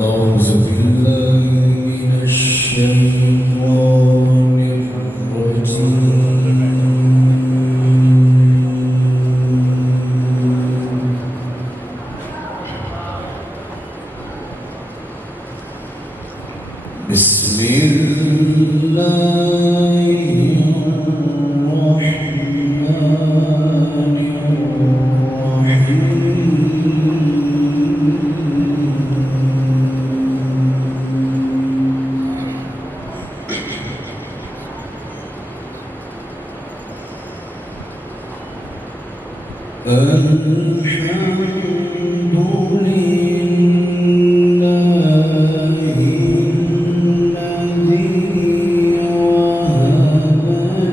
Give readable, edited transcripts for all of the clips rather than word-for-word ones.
أعوذ بالله من الشيطان الرجيم. بسم الله الرحمن الرحيم. الحمد لله الذي وهب لي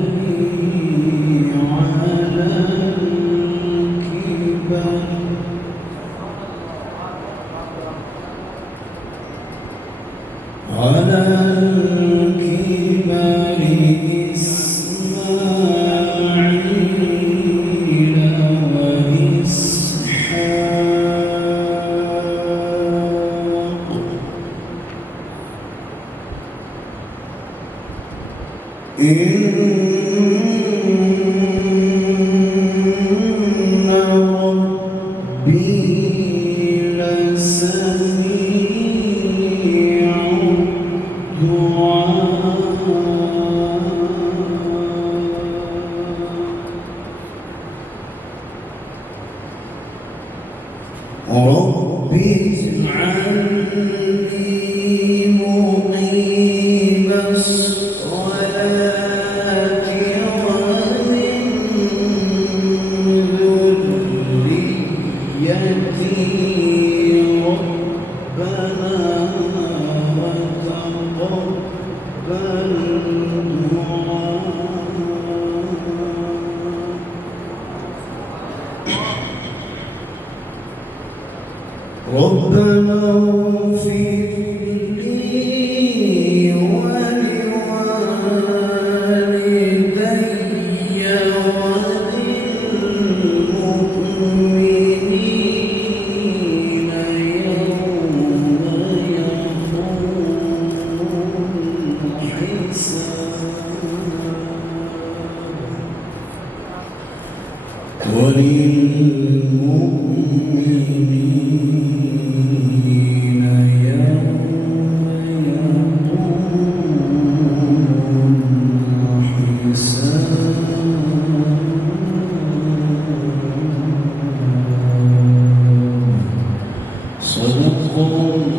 على الكبر إسماعيل وإسحاق إن ربي لسميع الدعاء. رب اجعلني مقيم الصلاة ومن ذريتي ربنا وتقبل دعاء. ربنا اغفر لي ولوالدي وللمؤمنين يوم يقوم الحساب وللمؤمنين يوم يقوم الحساب. صدق الله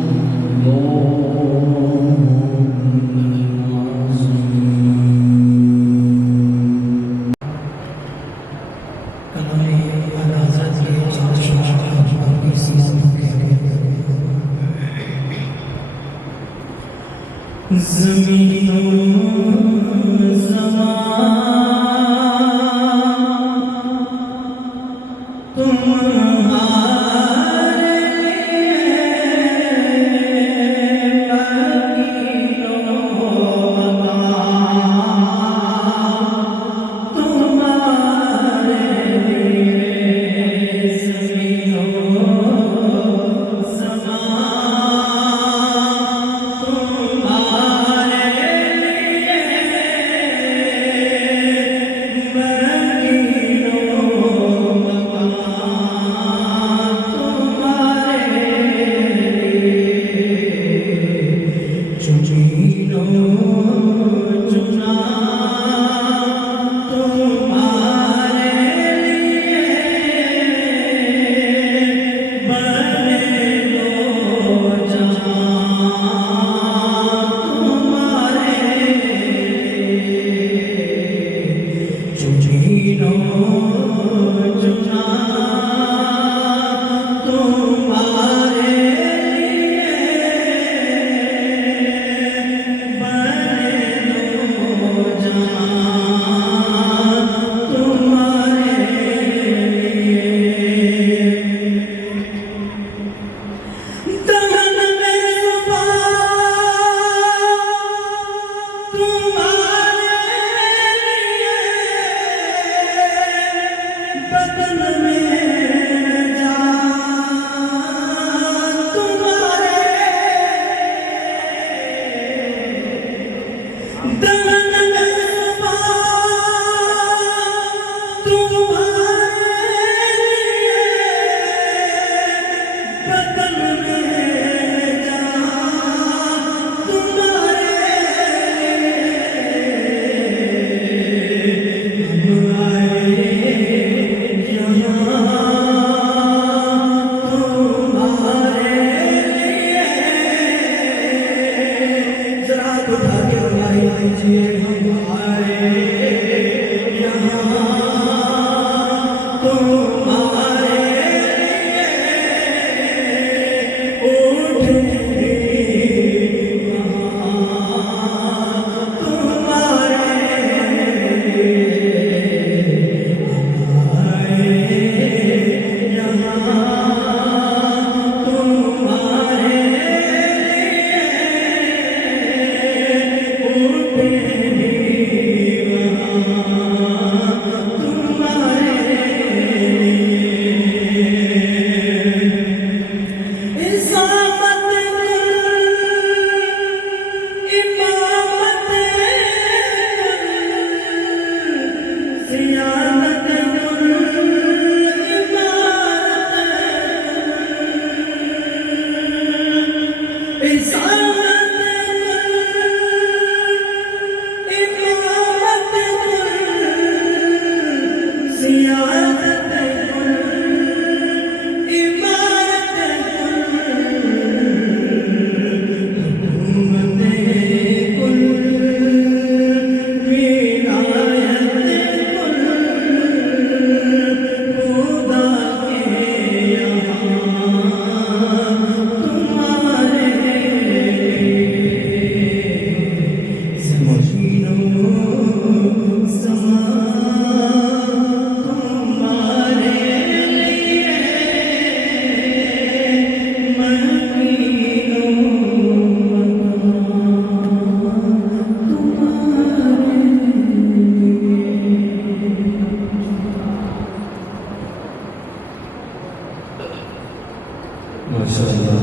ماشاءاللہ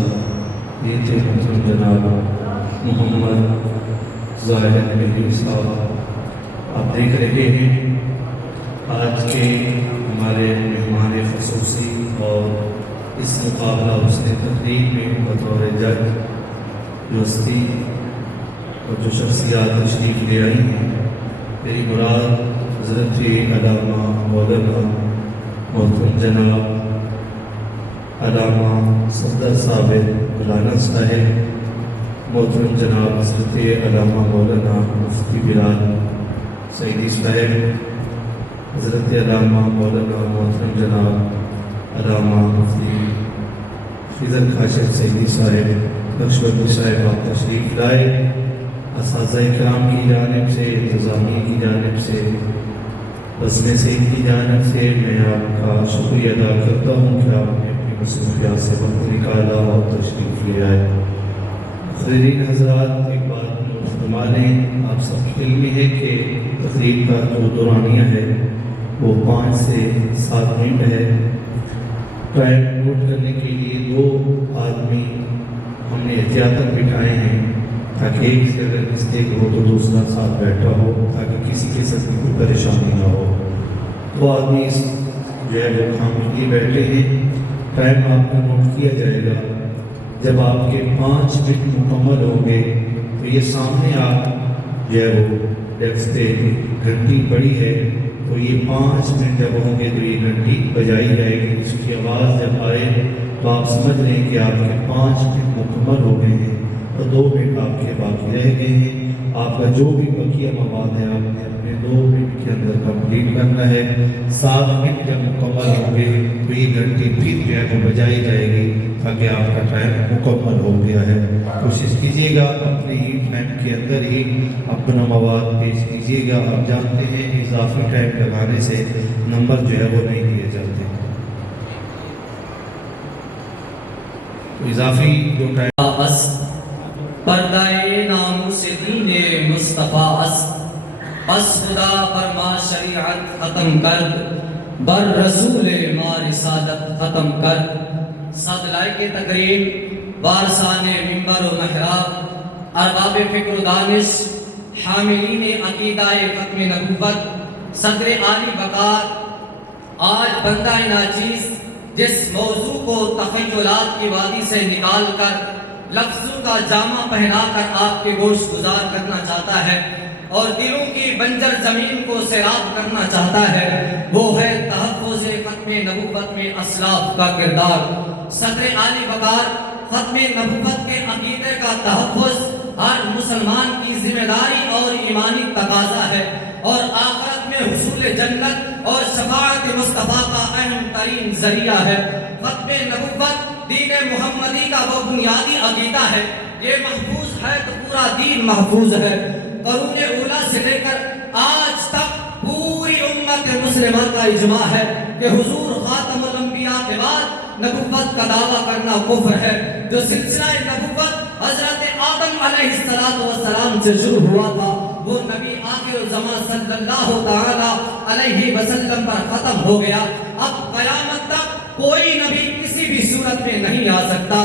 یہ تھے محترم جناب محمد زاہد نبی صاحب. آپ دیکھ رہے ہیں آج کے ہمارے مہمان خصوصی اور اس مقابلہ حسن تقریب میں بطور جج جو ہستی اور جو شخصیات تشریف لے آئی ہیں. میری مراد حضرت علامہ مولانا محترم جناب علامہ صفدر صاحب مولانا صاحب، محترم جناب حضرت علامہ مولانا مفتی بلال سعیدی صاحب، حضرت علامہ مولانا محترم جناب علامہ مفتی فضل خاشق سعیدی صاحب نقشبندی صاحب آپ تشریف لائے. اساتذہ کرام کی جانب سے، انتظامیہ کی جانب سے، بسم سید کی جانب سے میں آپ کا شکریہ ادا کرتا ہوں کہ آپ نے اپنی مصروفیات سے وقت نکالا اور تشریف لے آئے. حاضرین حضرات، ایک بات نوٹ فرما لیں، آپ سب کے علم ہے کہ تقریب کا جو دورانیہ ہے وہ 5 سے 7 منٹ ہے. ٹائم نوٹ کرنے کے لیے 2 آدمی ہم نے احتیاطاً بٹھائے ہیں تاکہ ایک سے اگر مسٹیک ہو تو دوسرا ساتھ بیٹھا ہو تاکہ کسی قسم کی کوئی پریشانی نہ ہو. 2 آدمی اس جو ہے وہ کام کے لیے بیٹھے ہیں. ٹائم آپ کا نوٹ کیا جائے گا. جب آپ کے 5 منٹ مکمل ہوں گے تو یہ سامنے آپ جو ہے وہ ڈیسک پہ گھنٹی پڑی ہے تو یہ 5 منٹ جب ہوں گے تو یہ گھنٹی بجائی جائے گی. اس کی آواز جب آئے تو آپ سمجھ لیں کہ آپ کے 5 منٹ مکمل ہو گئے ہیں اور 2 منٹ آپ کے باقی رہ گئے ہیں. آپ کا جو بھی بقیہ مواد ہے آپ نے اپنے 2 منٹ کے اندر کمپلیٹ کرنا ہے. 7 منٹ جب مکمل ہوں گے تو یہ گھنٹی پھر جو ہے وہ بجائی جائے گی تاکہ آپ کا ٹائم مکمل ہو گیا ہے. کوشش کیجیے گا اپنے ہی ٹائم کے اندر ہی اپنا مواد پیش کیجیے گا. آپ جانتے ہیں اضافی ٹائم لگانے سے نمبر جو ہے وہ نہیں دیے جاتے. اضافی جو ٹائم پردہ ناموس دین مصطفیٰ بس خدا فرما شریعت ختم کر، بر رسول ما رسالت ختم کر. صد لائق تقریم، وارثان منبر و محراب، ارباب فکر و دانش، حاملین عقیدہ ختم نبوت، صدر عالی وقار، آج بندہ ناچیز جس موضوع کو تخیلات کی وادی سے نکال کر لفظوں کا جامع پہنا کر آپ کے گوش گزار کرنا چاہتا ہے اور دلوں کی بنجر زمین کو سیراب کرنا چاہتا ہے، وہ ہے تحفظ ختم نبوت میں اسلاف کا کردار. صدر عالی وقار، ختم نبوت کے عقیدے کا تحفظ ہر مسلمان کی ذمہ داری اور ایمانی تقاضا ہے اور آخرت میں حصول جنت اور شفاعت مصطفیٰ کا اہم ترین ذریعہ ہے. ختم نبوت دین محمدی کا وہ بنیادی عقیدہ ہے. یہ محفوظ ہے تو پورا دین محفوظ ہے. قرون اولا سے لے کر آج تک پوری امت مسلمہ کا اجماع ہے کہ حضور خاتم الانبیاء کے بعد نبوت کا دعویٰ کرنا کفر ہے. جو سلسلہ نبوت حضرت آدم علیہ السلام سے شروع ہوا تھا وہ نبی آخر الزمان صلی اللہ تعالی علیہ وسلم پر ختم ہو گیا. اب قیامت تک کوئی نبی کسی بھی صورت میں نہیں آ سکتا.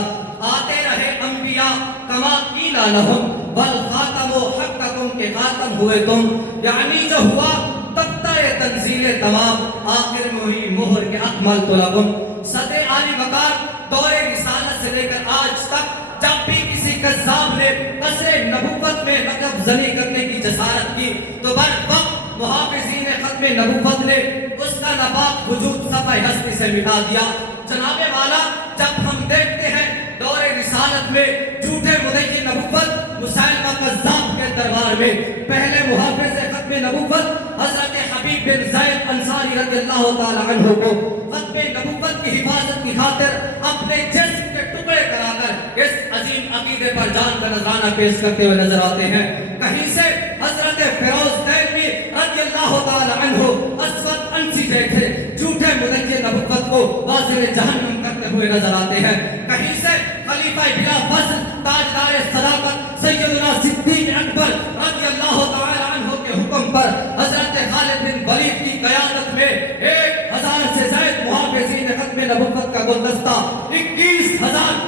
آتے رہے انبیاء کما قیل لہم بل خاتم حقکم کے خاتم ہوئے تم، یعنی جو ہوا تختہ تنزیل تمام آخر میں ہوئی مہر کے اکملت لکم. صدر عالی وقار دور رسالت سے لے کر آج تک جب بھی کسی کذاب نے قصر نبوت میں لقب زنی کرنے کی جسارت کی تو بر وقت محافظین ختم نبوت نے اس کا ناپاک وجود سطح ہستی سے مٹا دیا. جناب والا، جب ہم دیکھتے ہیں دور رسالت میں جھوٹے مدعی نبوت مسیلمہ کذاب کے دربار میں پہلے محافظ ختم نبوت حضرت حبیب بن زید انصاری رضی اللہ تعالی عنہ کو ختم نبوت کی حفاظت کی خاطر اپنے جسم کے ٹکڑے کرا کر اس عظیم عقیدے پر جان کا نذرانہ پیش کرتے ہوئے نظر آتے ہیں. کہیں سے حضرت فیروز دہلوی رضی اللہ تعالی عنہ اسود انسی جیسے جھوٹے مدعی نبوت کو واصل جہنم کرتے ہوئے نظر آتے ہیں. کہیں سے خلیفہ بلا فضل تاجدار صداقت سیدنا صدیق اکبر رضی اللہ تعالی عنہ کے حکم پر حضرت خالد بن ولید کی قیادت میں 1000 سے زائد محافظین ختم نبوت کا گلدستہ 21,000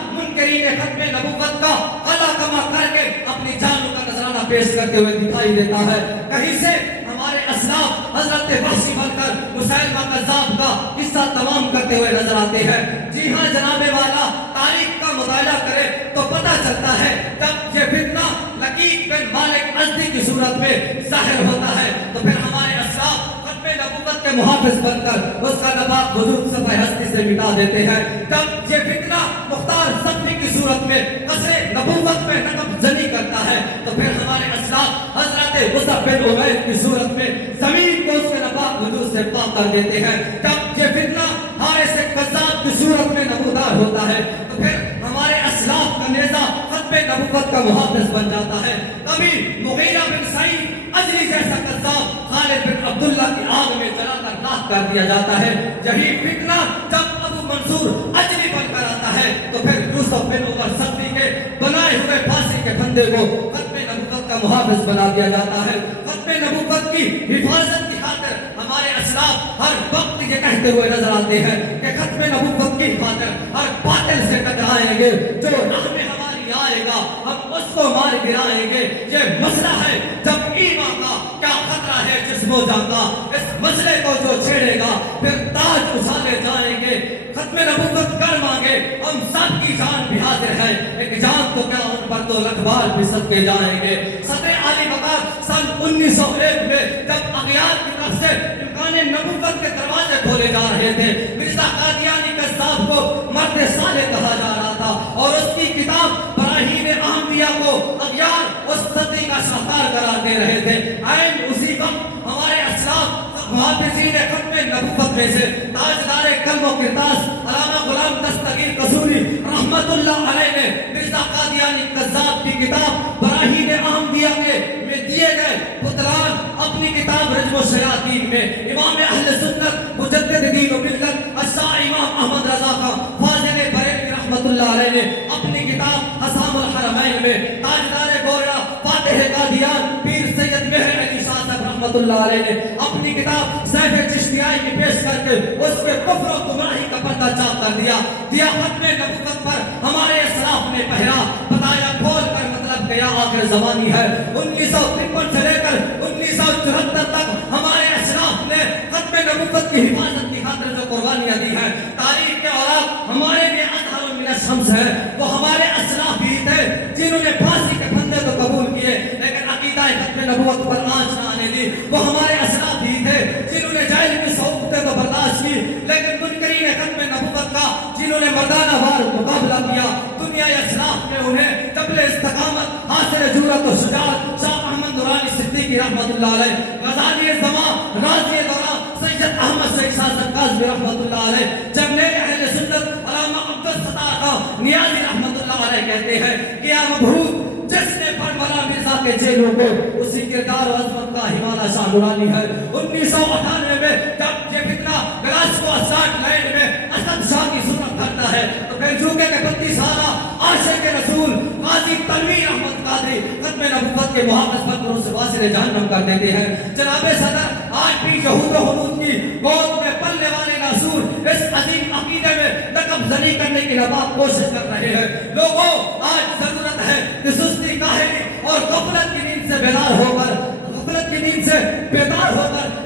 منکرین ختم نبوت کا قلع کما کر کے اپنی جانوں کا نذرانہ پیش کرتے ہوئے دکھائی دیتا ہے. کہیں سے ہمارے اسلاف حضرت وحشی بن کر مسیلمہ کذاب کا قصہ تمام کرتے ہوئے نظر آتے ہیں. جی ہاں جناب والا، تاریخ کا مطالعہ کرے تو پتہ چلتا ہے جب یہ فتنہ لقیط بن مالک ازدی کی صورت میں ظاہر ہوتا ہے تو پھر ہمارے اسلاف ختم نبوت کے محافظ بن کر اس کا نبات وجود صفحہ ہستی سے مٹا دیتے ہیں. جب یہ فتنہ مختار صفی کی صورت میں قصر نبوت میں نقب زنی کرتا ہے تو پھر ہمارے اسلاف حضرت مصعب بن عمیر کی صورت میں زمین کو اس کے نبات وجود سے پاک کر دیتے ہیں. جب یہ فتنہ حارث کذاب کی صورت میں نمودار ہوتا ہے تو پھر ہمارے اسلاف کا نیزہ ختم نبوت کا محافظ بن جاتا ہے. کبھی مغیرہ بن سعید اجلی جیسا کذاب خالد بن عبداللہ کی آگ میں جلا کر راکھ کر دیا جاتا ہے. یہی فتنہ جب ابو منصور اجلی بن کر آتا ہے تو پھر یوسف بن عمر صفی کے بنائے ہوئے پھانسی کے پھندے کو ختم نبوت کا محافظ بنا دیا جاتا ہے. ختم نبوت کی حفاظت کی خاطر ہمارے اسلاف ہر وقت یہ کہتے ہوئے نظر آتے ہیں کہ ختم نبوت کی خاطر ہر باطل سے ٹکرائیں گے، جو راہ میں ہماری آئے گا ہم اس کو مار گرائیں گے. یہ مسئلہ ہے جب ایمان کا کیا خطرہ ہے جسم و جان کا، اس مسئلے کو جو چھیڑے گا پھر تاج اچھالے جائیں گے. ختم نبوت کر مانگے ہم سب کی جان بھی حاضر ہے، ایک جان تو کیا ان پر تو لکھ بار بھی صدقے جائیں گے. صدر علی مقام سن 1901 میں جب اغیار کی طرف سے امکان نبوت کے دروازے کھولے جا رہے تھے، مرزا قادیانی کذاب کو مرد صالح کہا جا رہا تھا اور اس کی کتاب براہین احمدیہ کو اغیار اس صدی کا شاہکار قرار دے رہے تھے. عین اسی وقت ہمارے اسلاف محافظین ختم نبوت میں سے تاجدار قلم و کرتاس علامہ غلام دستگیر قصوری رحمت اللہ علیہ نے مرزا قادیانی کذاب کی کتاب براہین احمدیہ کے میں دیے گئے بطلان اپنی کتاب رجم الشیاطین میں امام اہل سنت مجدد دین و ملت الشاہ امام احمد رضا خان فاضل بریلوی رحمت اللہ علیہ نے اپنی کتاب حسام الحرمین میں تاجدار گوریا فاتح قادیان پیر سید مہر علی شاہ صاحب رحمت اللہ علیہ نے اپنی کتاب سیف چشتیائی میں پیش کر کے اس کے کفر و گمراہی کا پردہ چاک کر دیا. ختم نبوت پر ہمارے اسلاف نے پہرا بتایا کھول کر مطلب کیا آخر زمانی ہے. 1953 سے لے کر 1974 تک ہمارے اسلاف نے ختم نبوت کی حفاظت کی خاطر جو قربانیاں دی ہیں، تاریخ کے اوراق ہمارے لیے اظہر من الشمس ہے. وہ ہمارے اسلاف ہی تھے جنہوں نے پھانسی کے پھندے تو قبول کیے لیکن عقیدہ ختم نبوت پر آنچ نہ آنے دی. وہ ہمارے اسلاف ہی تھے جنہوں نے جیل کی صحبتیں تو برداشت کی لیکن منکرین ختم نبوت کا جنہوں نے مردانہ وار مقابلہ کیا. دنیا اسلاف نے انہیں قبل استقامت حاصل جرأت و شجاعت شاہ محمد نورانی صدیقی رحمت اللہ علیہ، غزالی زمان راضی دوران سید احمد شیخ شاہ کاظمی رحمت اللہ علیہ، جملے اہل سنت علامہ عبدالستار خان نیازی رحمت اللہ علیہ کہتے ہیں کہ یا مبہوت جس نے فرمایا مرزا کے چیلوں کو اسی کردار و عظمت کا حوالہ شاہ نورانی ہے. 1998 میں جب یہ فتنہ گلاسکو اسکاٹ لینڈ میں اسد شاہ کی صورت کرتا ہے تو بینجوکے کے 32 سالہ عاشق رسول قاضی تنویر احمد قادری ختم نبوت کے محافظ پر اس واصل جہنم کر دیتے ہیں. جناب صدر آج بھی یہود و حنود کی گود میں پلنے والے ناسور اس عظیم عقیدے میں نقب زنی کرنے کی ناپاک کوشش کر رہے ہیں. لوگوں آج ضرورت ہے کہ سستی کاہلی اور غفلت کی نیند سے بیدار ہو کر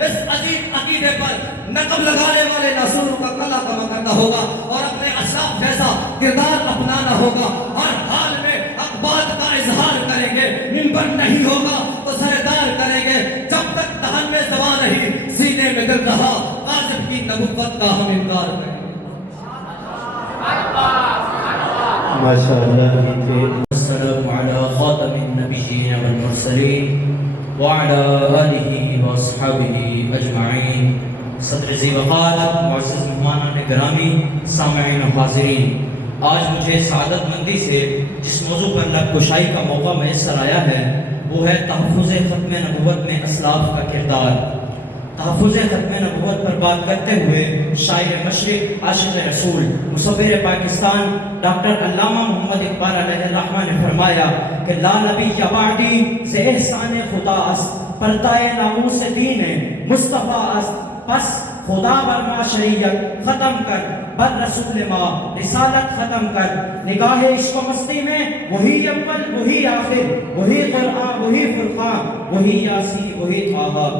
اس عظیم عقیدے پر نقب لگانے والے ناسوروں کا کلا کما کرنا ہوگا اور اپنے اسلاف جیسا کردار اپنانا ہوگا. ہر حال میں حق بات کا اظہار کریں گے، منبر نہیں ہوگا تو سردار کریں گے. جب تک دہن میں زبان رہی سینے میں دل رہا قاذف کی نبوت کا ہم انکار کریں گے. ماشاءاللہ. والسلام على خاتم النبيين والمرسلين وعلى آله وأصحابه أجمعين. صدر ذی وقار معزز مہمانان گرامی، سامعین و حاضرین، آج مجھے سعادت مندی سے جس موضوع پر لب کشائی کا موقع میسر آیا ہے وہ ہے تحفظ ختم نبوت میں اسلاف کا کردار. تحفظ ختم نبوت پر بات کرتے ہوئے شاعر مشرق عاشق رسول مصور پاکستان ڈاکٹر علامہ محمد اقبال علیہ الرحمہ نے فرمایا کہ لا نبی بعدی سے احسان خدا است، پردہ ناموس دین مصطفیٰ است، پس خدا بر ما شریعت ختم کر، بر رسول ما رسالت ختم کر، نگاہ عشق و مستی میں وہی اول وہی آخر، وہی قرآن وہی فرقان وہی یاسین وہی طٰہٰ۔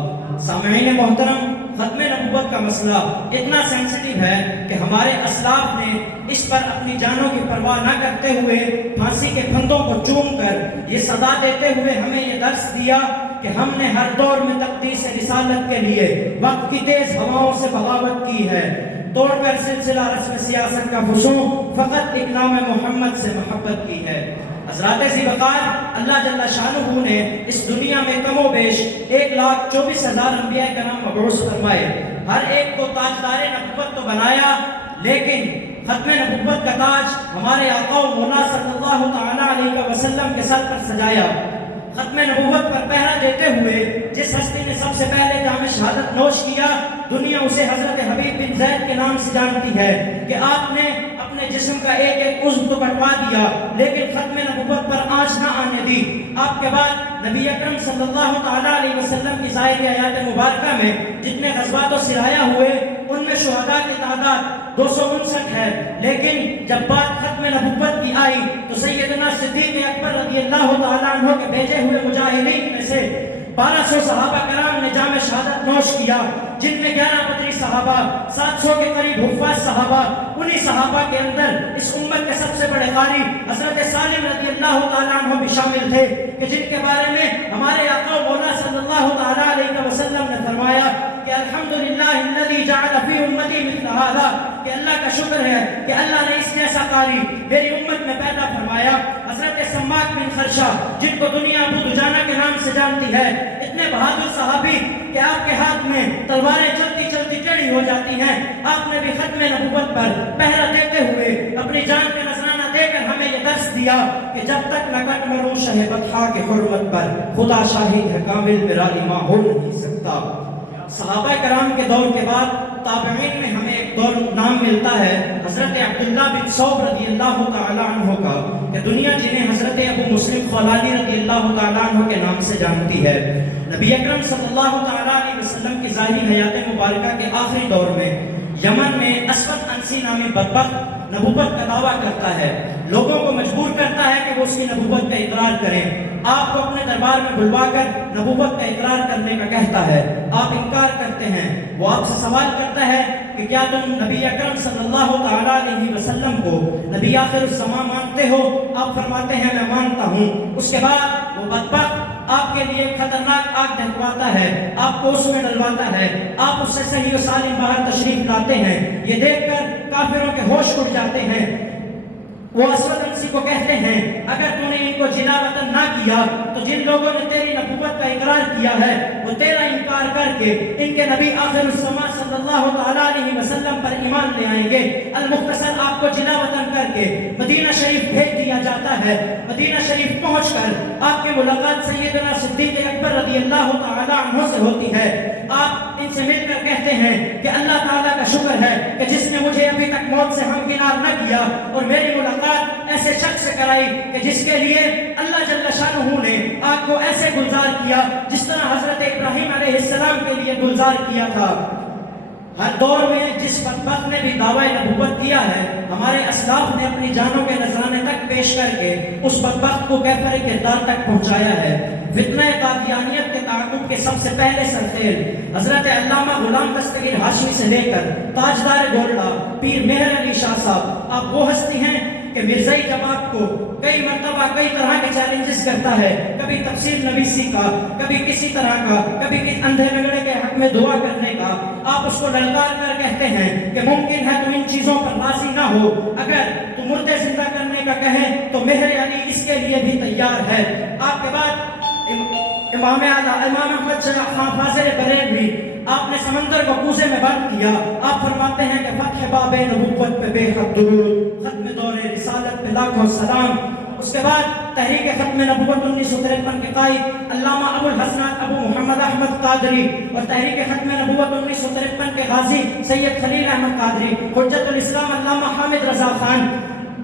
سامعین محترم، ختم نبوت کا مسئلہ اتنا سینسٹیو ہے کہ ہمارے اسلاف نے اس پر اپنی جانوں کی پرواہ نہ کرتے ہوئے پھانسی کے پھندوں کو چوم کر یہ سزا دیتے ہوئے ہمیں یہ درس دیا کہ ہم نے ہر دور میں تقدیس رسالت کے لیے وقت کی تیز ہواؤں سے بغاوت کی ہے، توڑ کر سلسلہ رسم سیاست کا فسوں فقط ایک نام محمد سے محبت کی ہے۔ حضرات ذی وقار اللہ جل شانہ نے اس دنیا میں کم و بیش 1,24,000 انبیاء کرام مبعوث فرمائے، ہر ایک کو تاجدار نبوت تو بنایا، لیکن ختم نبوت کا تاج ہمارے آقا و مولا صلی اللہ تعالیٰ علیہ وسلم کے سر پر سجایا۔ ختم نبوت پر پہرا دیتے ہوئے جس ہستی نے سب سے پہلے جام شہادت نوش کیا، دنیا اسے حضرت حبیب بن زید کے نام سے جانتی ہے کہ آپ نے اپنے جسم کا ایک ایک عضو تو کٹوا دیا لیکن ختم نبوت پر آنچ نہ آنے دی۔ آپ کے بعد نبی اکرم صلی اللہ تعالیٰ علیہ وسلم کی ظاہری آیات مبارکہ میں جتنے غزوات و سرایا ہوئے ان میں شہداء کی تعداد 259 ہے، لیکن جب بات ختم نبوت کی آئی تو سیدنا صدیق اکبر رضی اللہ تعالیٰ عنہ کے بھیجے ہوئے مجاہدین میں سے 1200 صحابہ کرام نے جام شہادت نوش کیا، جن میں 11 بدری صحابہ، 700 کے قریب حفاظ صحابہ، انہی صحابہ کے اندر اس امت کے سب سے بڑے قاری حضرت سالم رضی اللہ تعالیٰ عنہ بھی شامل تھے کہ جن کے بارے میں ہمارے آقا و مولا صلی اللہ تعالیٰ علیہ وسلم نے فرمایا کہ الحمدللہ الذی جعل فی امتی مثل ھذا، کہ اللہ کا شکر ہے کہ اللہ نے اس جیسا قاری میری امت میں پیدا فرمایا۔ حضرت سماک بن خرشہ جن کو دنیا ابو دجانہ کے نام سے جانتی ہے، اتنے بہادر صحابی کہ آپ کے ہاتھ میں تلواریں چلتی چلتی ٹیڑھی ہو جاتی ہیں، آپ نے بھی ختم نبوت پر پہرا دیتے ہوئے اپنی جان کا نذرانہ دے کر ہمیں یہ درس دیا کہ جب تک نہ کٹ مروں شہ بطحا کے حرمت پر، خدا شاہد ہے کامل میرا ایمان ہو نہیں سکتا۔ صحابہ کرام کے دور کے بعد تابعین میں ہمیں ایک دور نام ملتا ہے حضرت عبداللہ بن ثوب رضی اللہ تعالیٰ عنہ کا، کہ دنیا جنہیں حضرت ابو مسلم خولانی رضی اللہ تعالیٰ عنہ کے نام سے جانتی ہے۔ نبی اکرم صلی اللہ تعالیٰ علیہ وسلم کی ظاہری حیات مبارکہ کے آخری دور میں یمن میں اسود انسی نامی بدبخت نبوت کا دعویٰ کرتا ہے، لوگوں کو مجبور کرتا ہے کہ وہ اس کی نبوت کا اقرار کریں، آپ کو اپنے دربار میں بلوا کر نبوت کا اقرار کرنے کا کہتا ہے، آپ انکار کرتے ہیں، وہ آپ سے سوال کرتا ہے کہ کیا تم نبی اکرم صلی اللہ تعالیٰ علیہ وسلم کو نبی آخر الزمان مانتے ہو؟ آپ فرماتے ہیں میں مانتا ہوں۔ اس کے بعد وہ بدبخت آپ کے لیے خطرناک آگ دھکواتا ہے، آپ کو اس میں ڈلواتا ہے، آپ اس سے صحیح و سالم باہر تشریف لاتے ہیں، یہ دیکھ کر کافروں کے ہوش اڑ جاتے ہیں۔ وہ اسود انسی کو کہتے ہیں اگر تو نے ان کو جلا وطن نہ کیا تو جن لوگوں نے تیری نبوت کا اقرار کیا ہے وہ تیرا انکار کر کے ان کے نبی آخر الزمان صلی اللہ تعالیٰ علیہ وسلم پر ایمان لے آئیں گے۔ المختصر آپ کو جلا وطن کر کے مدینہ شریف بھیج دیا جاتا ہے۔ مدینہ شریف پہنچ کر آپ کی ملاقات سیدنا صدیق اکبر رضی اللہ تعالیٰ عنہ سے ہوتی ہے۔ آپ ان سے مل کر کہتے ہیں کہ اللہ تعالیٰ کا شکر ہے کہ جس نے مجھے ابھی تک موت سے ہمکنار نہ کیا اور میری ملاقات ایسے شخص سے کرائی کہ جس کے لیے اللہ جل شانہ نے آگ کو ایسے گلزار کیا جس طرح حضرت ابراہیم علیہ السلام کے لیے گلزار کیا تھا۔ ہر دور میں جس بدبخت نے بھی دعویٰ نبوت کیا ہے، ہمارے اسلاف نے اپنی جانوں کے نذرانے تک پیش کر کے اس بدبخت کو کیفر کردار تک پہنچایا ہے۔ فتنہ قادیانیت کے تعاقب کے سب سے پہلے سرخیل حضرت علامہ غلام دستگیر ہاشمی سے لے کر تاجدار گولڈا پیر مہر علی شاہ صاحب، آپ وہ ہستی ہیں کہ مرزائی جب آپ کو کئی مرتبہ کئی طرح کے چیلنجز کرتا ہے، کبھی تفسیر نویسی کا، کبھی کسی طرح کا، کبھی کسی اندھے لنگڑے کے حق میں دعا کرنے کا، آپ اس کو للکار کر کہتے ہیں کہ ممکن ہے تم ان چیزوں پر راضی نہ ہو، اگر تم مردے زندہ کرنے کا کہیں تو مہر علی اس کے لیے بھی تیار ہے۔ آپ کے بعد امام اعلیٰ امام احمد شاہ خان فاضل بریلوی، آپ نے سمندر کو کوزے میں بند کیا، آپ فرماتے ہیں کہ فتح باب نبوت پہ بے حد درود، ختم دور رسالت پہ لاکھوں سلام۔ اس کے بعد تحریک ختم نبوت 1953 کے قائد علامہ ابو الحسنات ابو محمد احمد قادری اور تحریک ختم نبوت 1953 کے غازی سید خلیل احمد قادری، حجت الاسلام علامہ حامد رضا خان،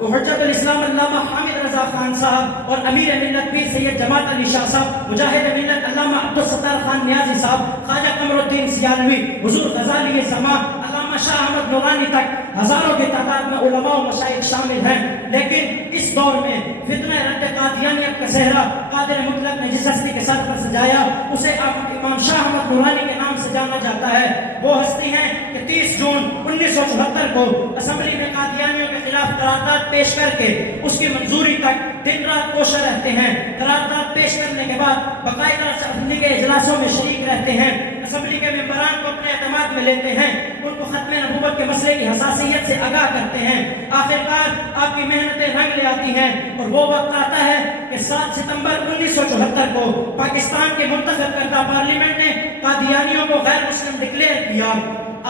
تو حجت الاسلام علامہ حامد رضا خان صاحب اور امیر ملت پیر سید جماعت علی شاہ صاحب، مجاہد ملت علامہ عبدالستار خان نیازی صاحب، خواجہ قمر الدین سیالوی، حضور غزالی زمان، علامہ شاہ احمد نورانی تک ہزاروں کی تعداد میں علماء و مشائخ شامل ہیں۔ لیکن اس دور میں فتنہ رد قادیانیت کا صحرا قادر مطلق نے جس ہستی کے سر پر سجایا اسے امام شاہ احمد نورانی کے نام سے جانا جاتا ہے۔ وہ ہستی ہیں کہ 30 جون 1974 کو اسمبلی میں قادیانیوں کے خلاف قرارداد پیش کر کے اس کی منظوری تک دن رات کوشاں رہتے ہیں۔ قرارداد پیش کرنے کے بعد باقاعدہ اسمبلی کے اجلاسوں میں شریک رہتے ہیں، اسمبلی کے ممبران کو اپنے اعتماد میں لیتے ہیں، ان کو ختم نبوت کے مسئلے کی حساسیت سے آگاہ کرتے ہیں۔ آخرکار آپ کی محنتیں رنگ لے آتی ہیں اور وہ وقت آتا ہے کہ 7 ستمبر 1974 کو پاکستان کے منتخب کردہ پارلیمنٹ نے قادیانیوں کو غیر مسلم ڈکلیئر کیا۔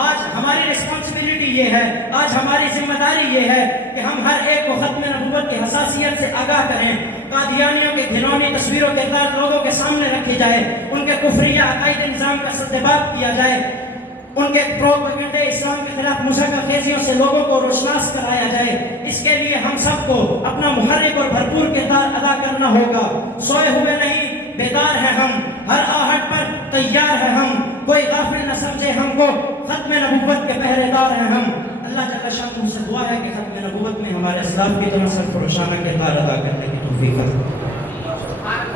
آج ہماری ریسپانسبلٹی یہ ہے، آج ہماری ذمہ داری یہ ہے کہ ہم ہر ایک کو ختم نبوت کی حساسیت سے آگاہ کریں۔ قادیانیوں کے گھنونی تصویر و کردار لوگوں کے سامنے رکھے جائے، ان کے کفریہ عقائد نظام کا سدباب کیا جائے، ان کے پروپیگنڈے اسلام کے خلاف مذہب خیزیوں سے لوگوں کو روشناس کرایا جائے۔ اس کے لیے ہم سب کو اپنا محرک اور بھرپور کردار ادا کرنا ہوگا۔ سوئے ہوئے نہیں، بیدار ہیں ہم، ہر آہٹ پر تیار ہیں ہم، کوئی غافل نہ سمجھے ہم کو، ختم نبوت کے پہرے دار ہیں ہم۔ اللہ جل شانہ سے دعا ہے کہ ختم نبوت میں ہمارے اسلاف کی طرح سر فروشانہ کردار ادا کرنے کی توفیق عطا۔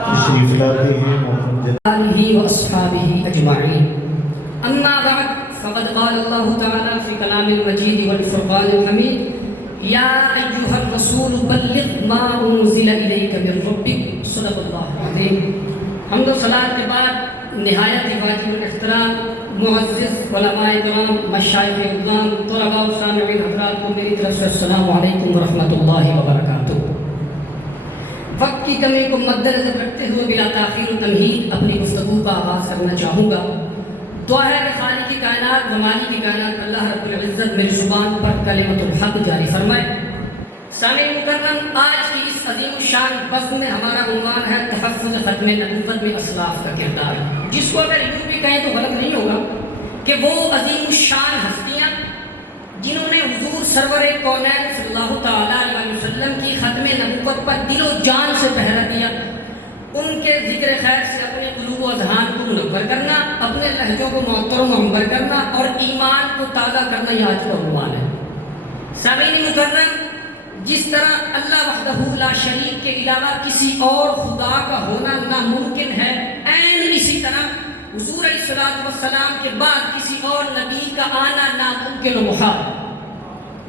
تشریف لاتے ہیں محترم جناب آلہ و اصحابہ اجمعین۔ اما بعد فقد قال اللہ تعالی فی کلام المجید والفرقان الحمید یا ایھا الرسول بلغ ما انزل الیک من ربک، صدق اللہ العظیم۔ حمد و صلاۃ کے بعد نہایت واجب الاحترام معزز علماء کرام، مشائخ اکرام، طلباء و سامعین حضرات کو میری طرف سے السلام علیکم ورحمۃ اللہ وبرکاتہ۔ وقت کی کمی کو مد نظر رکھتے ہوئے بلا تاخیر و تمہید اپنی گفتگو کا آغاز کرنا چاہوں گا۔ دعا ہے کہ خالق کی کائنات و مالک کی کائنات اللہ رب العزت میری زبان پر کلمۃ الحق جاری فرمائے۔ سامعین مکرم، آج کی اس عظیم الشان بزم میں ہمارا عنوان ہے تحفظ ختم نبوت میں اسلاف کا کردار، جس کو اگر یوں بھی کہیں تو غلط نہیں ہوگا کہ وہ عظیم الشان ہستیاں جنہوں نے حضور سرور کونین صلی اللہ تعالیٰ علیہ وسلم کی ختم نبوت پر دل و جان سے پہرا دیا، ان کے ذکر خیر سے اپنے قلوب و اذہان کو منور کرنا، اپنے لہجوں کو معطر و معمر کرنا اور ایمان کو تازہ کرنا یہ آج کا عنوان ہے۔ سامعین مکرم، جس طرح اللہ وحدہ لا شریک کے علاوہ کسی اور خدا کا ہونا ناممکن ہے، عین اسی طرح حضور علیہ السلام کے بعد کسی اور نبی کا آنا ناممکن و محال۔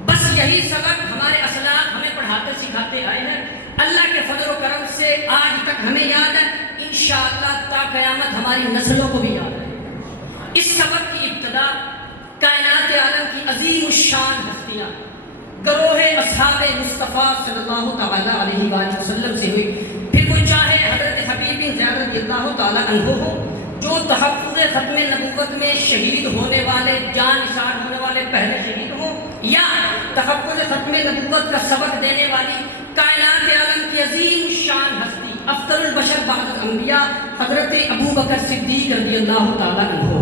بس یہی سبق ہمارے اسلاف ہمیں پڑھاتے سکھاتے آئے ہیں۔ اللہ کے فضل و کرم سے آج تک ہمیں یاد ہے، انشاءاللہ تا قیامت ہماری نسلوں کو بھی یاد ہے۔ اس سبق کی ابتدا کائنات عالم کی عظیم الشان ہستیاں گروہ اصحاب مصطفیٰ صلی اللہ تعالیٰ علیہ وآلہ وسلم سے ہوئی، پھر وہ چاہے حضرت حبیب بن زیاد رضی اللہ تعالیٰ عنہ ہو جو تحفظ ختم نبوت میں شہید ہونے والے، جان نثار ہونے والے پہلے شہید ہوں، یا تحفظ ختم نبوت کا سبق دینے والی کائنات عالم کی عظیم شان ہستی افضل البشر بعد الانبیاء حضرت ابو بکر صدیق رضی اللہ تعالیٰ عنہ۔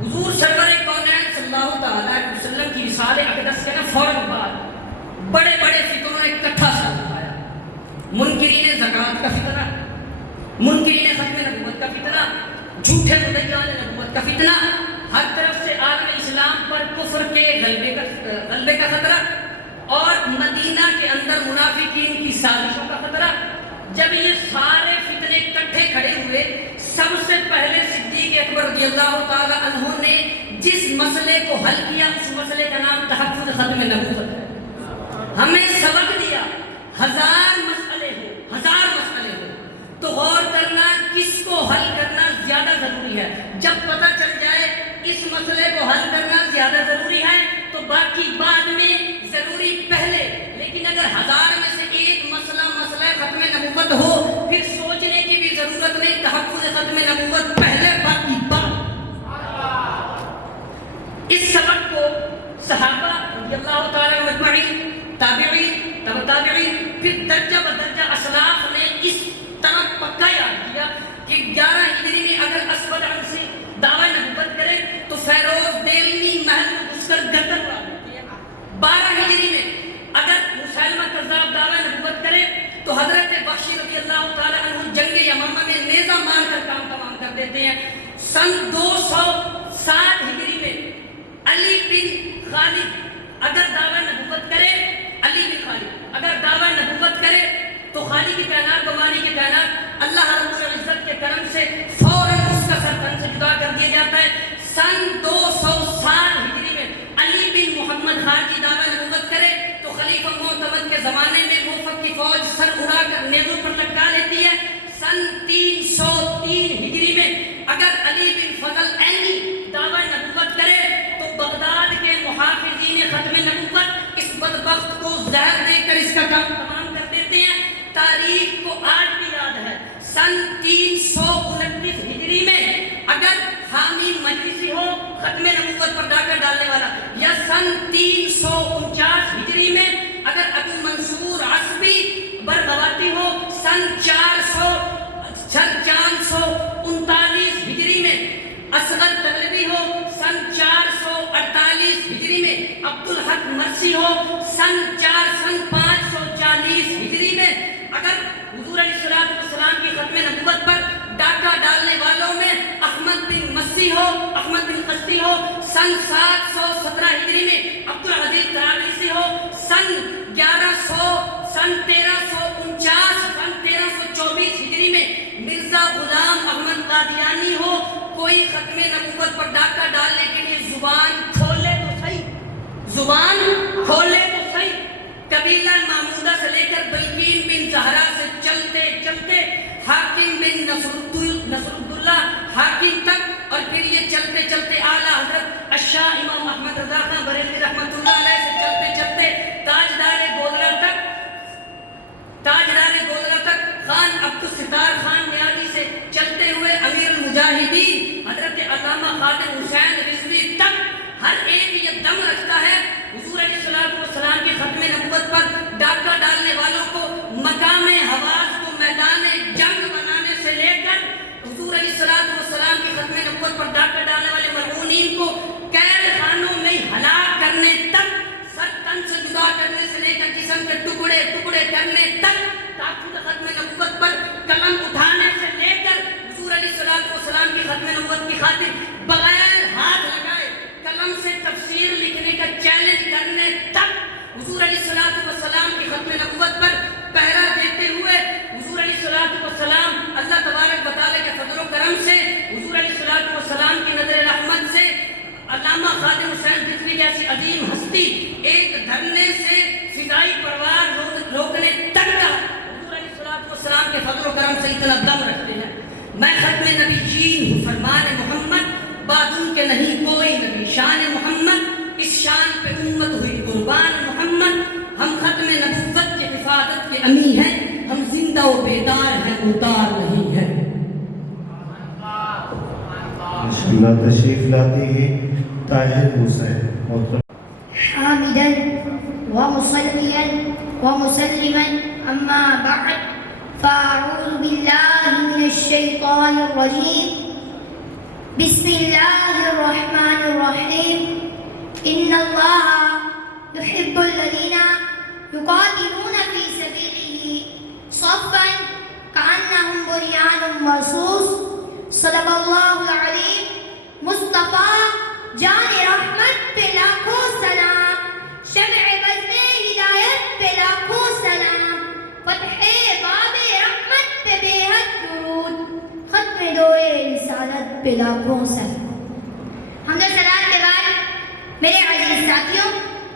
حضور سرور کونین صلی اللہ تعالیٰ علیہ وسلم کی رسالہ اقدس کے فوراً بعد بڑے بڑے فکروں نے اکٹھا ساتھ اٹھایا۔ منکرین زکوٰۃ کا فتنہ، منکرین ختم نبوت کا فتنہ، جھوٹے مدعیان نبوت کا فتنہ، ہر طرف سے عالم اسلام پر کفر کے غلبے کا خطرہ اور مدینہ کے اندر منافقین کی سازشوں کا خطرہ۔ جب یہ سارے فتنے اکٹھے کھڑے ہوئے، سب سے پہلے صدیق اکبر رضی اللہ تعالیٰ عنہ نے جس مسئلے کو حل کیا اس مسئلے کا نام تحفظ ختم نبوت ہے۔ ہمیں سبق دیا، ہزار مسئلے ہو تو غور کرنا کس کو حل کرنا زیادہ ضروری ہے۔ جب پتہ چل جائے اس مسئلے کو حل کرنا زیادہ ضروری ہے تو باقی بعد میں ضروری پہلے، لیکن اگر ہزار میں سے ایک مسئلہ ختم نبوت ہو پھر سوچنے کی بھی ضرورت نہیں، تحفظ ختم نبوت پہلے باقی بعد۔ اس سبق کو صحابہ رضی اللہ تعالیٰ مجمعین، تابعین، تبع تابعین، پھر درجہ بدرجہ اسلاف نے اس طرح پکا یاد کیا کہ 11 ہجری میں اگر اسود عنسی دعوی نبوت کرے تو فیروز دہلوی محل میں گھس کر گردن اڑا دیتی ہے۔ 12 ہجری میں اگر مسلمہ دیتے ہیں سن 260 ہجری میں علی بن خالد اگر دعویٰ نبوت کرے، علی بن خالد اگر دعویٰ نبوت کرے تو خالق کائنات و مالک کائنات اللہ رب العزت کے کرم سے فوراً اس کا سر تن سے جدا کر دیا جاتا ہے۔ سن 260 ہجری میں علی بن محمد خارجی دعویٰ نبوت کرے تو خلیفہ معتمد کے زمانے میں موفق کی فوج سر اڑا کر نیزوں پر لٹکا لیتی ہے۔ سن 303 ہجری میں اگر علی بن فضل عینی دعویٰ نبوت کرے تو بغداد کے محافظین ختم نبوت اس بدبخت کو زہر دے کر اس کا کام تمام کر دیتے ہیں۔ تاریخ کو آج بھی یاد ہے، سن 329 ہجری میں اگر حامی مجلسی ہو ختم نبوت پر ڈاکہ ڈالنے والا، یا سن 349 ہجری میں اگر ابو منصور عصبی برغواتی ہو، سن 439 ہجری میں اصغر تغلبی ہو، سن 448 ہجری میں عبدالحق مرسی ہو، سن 540 ہجری میں اگر حضور علیہ السلام کی ختم نبوت پر ڈاکہ ڈالنے والوں میں احمد بن مسی ہو، احمد بن قسطی ہو، سن 717 ہجری میں عبدالعزیز طرابلسی ہو، سن 1100 سن 1349 سن 1324 ہجری میں مرزا غلام احمد قادیانی ہو، کوئی ختم نبوت پر ڈاکہ ڈالنے کے لیے زبان کھولے تو صحیح، زبان کھولے تو صحیح۔ قبیلہ محمودہ سے لے کر بلقین بن زہرا سے چلتے چلتے حاکم بن نصرالدولہ حاکم تک، اور پھر یہ چلتے چلتے اعلیٰ حضرت الشاہ امام احمد رضا خان بریلوی رحمۃ اللہ علیہ سے چلتے چلتے تاجدار گودرہ تک خان عبدالستار خان نیازی سے چلتے ہوئے امیر المجاہدین حضرت علامہ خادم حسین رضوی تک ہر ایک یہ دم رکھتا ہے حضور علیہ السلام کی ختم نبوت پر ڈاکہ ڈالنے والوں کو مقام حواس کو میدان جنگ بنانے سے لے کر حضور علیہ السلام کی ختم نبوت پر ڈاکہ ڈالنے والے مرہونین کو قید خانوں میں ہلاک کرنے تک، سر تن سے جدا کرنے سے لے کر جسم کے ٹکڑے ٹکڑے کرنے تک، تاکہ ختم نبوت پر قلم اٹھانے سے لے کر حضور علیہ السلام کی ختم نبوت کی خاطر بغیر ہاتھ لگائے قلم سے تفسیر لکھنے کا چیلنج کرنے تک، حضور علیہ السلام کی ختم نبوت پر پہرا دیتے ہوئے حضور علیہ السلام اللہ تبارک و تعالیٰ کے فضل و کرم سے حضور علیہ السلام کی نظر رحمت سے علامہ خادم حسین رضوی جیسی عظیم ہستی ایک دھرنے سے فضائی پروار روکنے تک کا حضور علیہ السلام کے فضل و کرم سے اتنا دم رکھتے ہیں۔ میں ختم نبی جین ہوں، فرمان محمد بعد کے نہیں کوئی نبی، شان محمد اس شان پہ امت ہوئی قربان محمد، ہم ختم نبوت کے حفاظت کے امی ہیں، ہم زندہ و بیدار ہیں، اتار نہیں ہیں۔ ماشاءاللہ تشریف لاتے ہیں طاہر حسین محترم حامدا ومصليا ومسلما أما بعد فأعوذ بالله من الشيطان الرجيم بسم الله الرحمن الرحيم إن الله يحب الذين يقاتلون في سبيله صفا كأنهم بنيان مرصوص صدق الله العليم مصطفیٰ جان رحمت پہ لاکھوں سلام، شمع بزم ہدایت پہ لاکھوں سلام، فتح باب رحمت پہ بے حد درود، ختم دور رسالت پہ لاکھوں سلام۔ حمد و ثنا کے بعد میرے عزیز ساتھیوں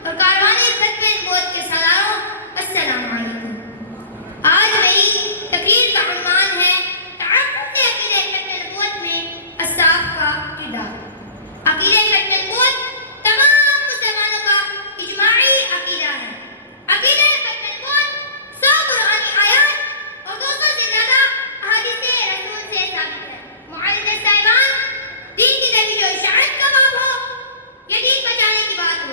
اور کاروان ختم نبوت کے سالاروں، السلام علیکم۔ آج میری تقریر کا عنوان ہے تعاقب عقیدہ ختم نبوت میں اصحاب کا کردار۔ عقیدہ ختم نبوت تمام مسلمانوں کا اجماعی عقیدہ ہے۔ عقیدہ ختم نبوت 100 قرآنی آیات اور 200 سے زیادہ احادیث رسول سے ثابت ہے۔ معاہدہ صاحبان، دین کی ترویج و اشاعت کا باب ہو یا دین بچانے کی بات ہو،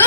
2